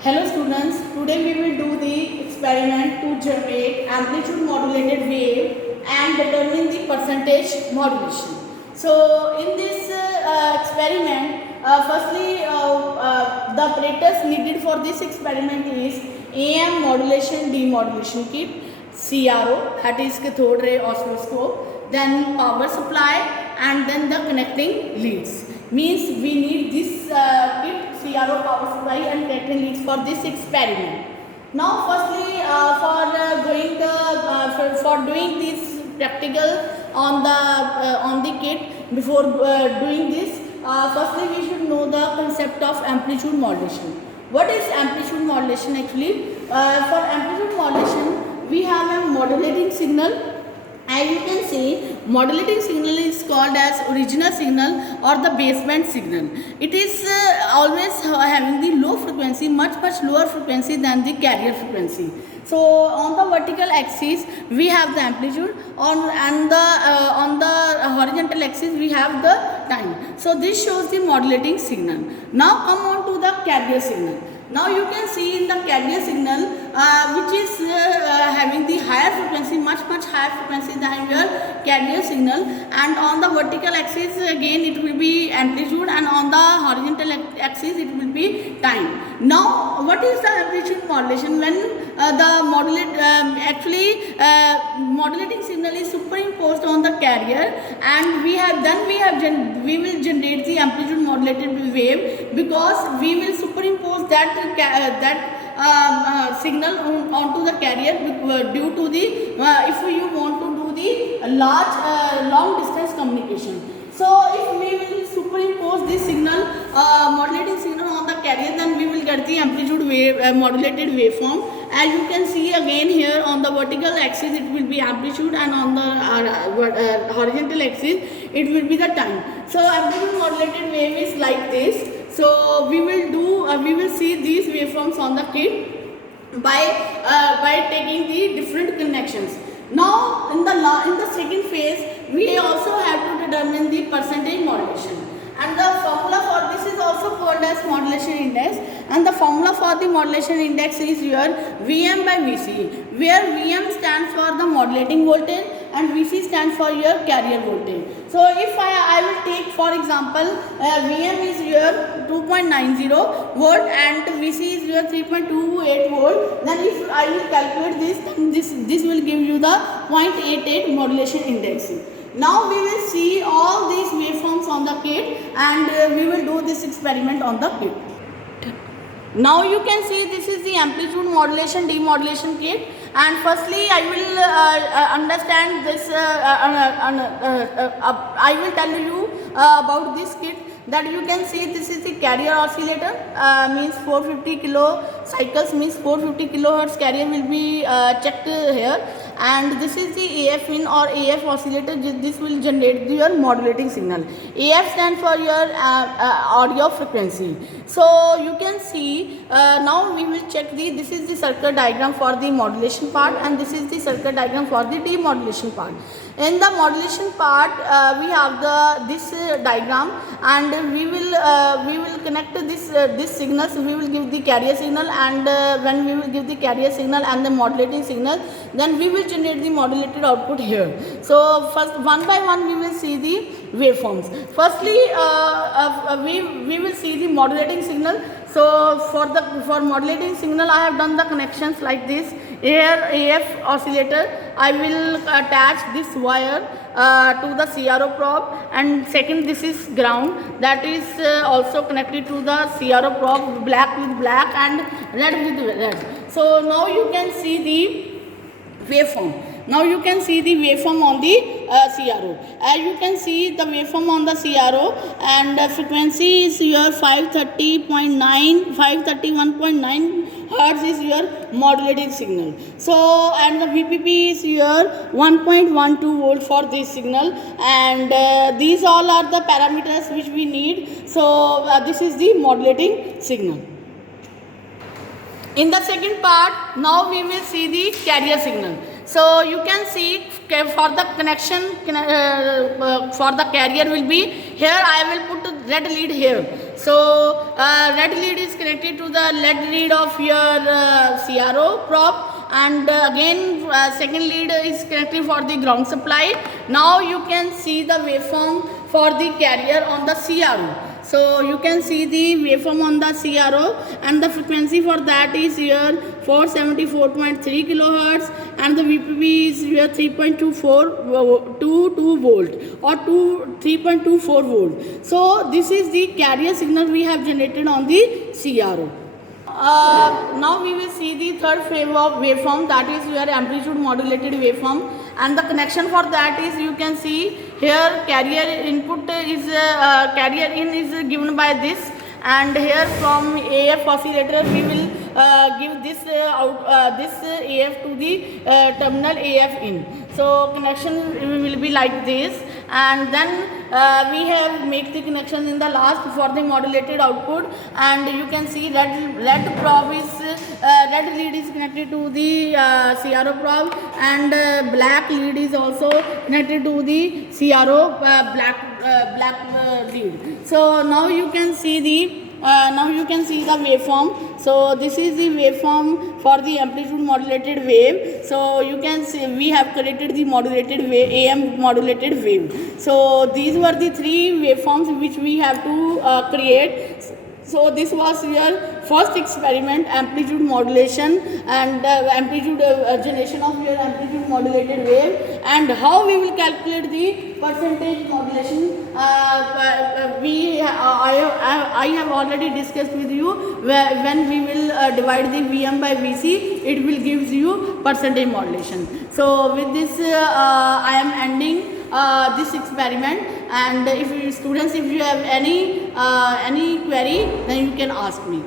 Hello students, today we will do the experiment to generate amplitude modulated wave and determine the percentage modulation. So in this experiment, firstly the apparatus needed for this experiment is AM modulation demodulation kit, CRO, that is cathode ray oscilloscope, then power supply and then the connecting leads. Means we need this kit, CRO, power supply and connecting leads for this experiment. Now firstly for doing this practical on the kit, before doing this, firstly we should know the concept of amplitude modulation. What is amplitude modulation actually? For amplitude modulation we have a modulating signal. As you can see, modulating signal is called as original signal or the baseband signal. It is always having the low frequency, much lower frequency than the carrier frequency. So on the vertical axis we have the amplitude, on the horizontal axis we have the time. So this shows the modulating signal. Now come on to the carrier signal. Now you can see in the carrier signal which is having the higher frequency, much higher frequency than your carrier signal, and on the vertical axis again it will be amplitude and on the horizontal axis it will be time. Now what is the amplitude modulation? When the modulating signal is superimposed on the carrier and we will generate the amplitude modulated wave, because we will superimpose that signal onto the carrier due to the if you want to do the long distance communication. So if we will superimpose this signal, modulating signal on the carrier, then we will get the amplitude wave modulated waveform. As you can see again here, on the vertical axis it will be amplitude and on the horizontal axis it will be the time. So amplitude modulated wave is like this. So we will see these waveforms on the kit by taking the different connections. Now in the second phase we also have to determine the percentage modulation, and the formula for this is also called as modulation index, and the formula for the modulation index is your Vm by Vc, where Vm stands for the modulating voltage and Vc stands for your carrier voltage. So if I will take for example Vm is your 2.90 volt and Vc is your 3.28 volt, then if I will calculate this, then this will give you the 0.88 modulation index. Now we will see all these waveforms on the kit and we will do this experiment on the kit. Now you can see this is the amplitude modulation demodulation kit, and firstly I will understand this I will tell you about this kit. That you can see this is the carrier oscillator, means 450 kilo cycles, means 450 kilohertz carrier will be checked here, and this is the AF in or AF oscillator. This will generate your modulating signal. AF stands for your audio frequency. So you can see now we will check this is the circuit diagram for the modulation part and this is the circuit diagram for the demodulation part. In the modulation part we have this diagram, and we will connect this signals. We will give the carrier signal, and when we will give the carrier signal and the modulating signal, then we will generate the modulated output here. So first one by one we will see the waveforms. Firstly we will see the modulating signal. So for modulating signal I have done the connections like this. Here AF oscillator, I will attach this wire to the CRO probe, and second this is ground, that is also connected to the CRO probe, black with black and red with red. So now you can see the waveform. Now you can see the waveform on the CRO. As you can see the waveform on the CRO, and frequency is your 531.9 hertz is your modulated signal. So and the VPP is your 1.12 volt for this signal, and these all are the parameters which we need. So this is the modulating signal. In the second part, now we will see the carrier signal. So you can see for the connection for the carrier will be here. I will put red lead here. So red lead is connected to the lead lead of your CRO prop, and again second lead is connected for the ground supply. Now you can see the waveform for the carrier on the CRO. So you can see the waveform on the CRO, and the frequency for that is here 474.3 kilohertz, and the VPB is here 3.22 volt or 3.24 volt. So this is the carrier signal we have generated on the CRO. Now we will see the third phase of waveform, that is your amplitude modulated waveform, and the connection for that is, you can see here carrier input is carrier in is given by this, and here from AF oscillator we will give this this AF to the terminal AF in. So connection will be like this, and then we have make the connection in the last for the modulated output, and you can see red probe is red lead is connected to the CRO probe, and black lead is also connected to the CRO black lead. So now you can see the waveform. So this is the waveform for the amplitude modulated wave. So you can see we have created the modulated wave, AM modulated wave. So these were the three waveforms which we have to create. So this was your first experiment, amplitude modulation and amplitude generation of your amplitude modulated wave, and how we will calculate the percentage modulation. I have already discussed with you when we will divide the Vm by Vc, it will gives you percentage modulation. So with this I am ending this experiment, and if you students, if you have any query, then you can ask me.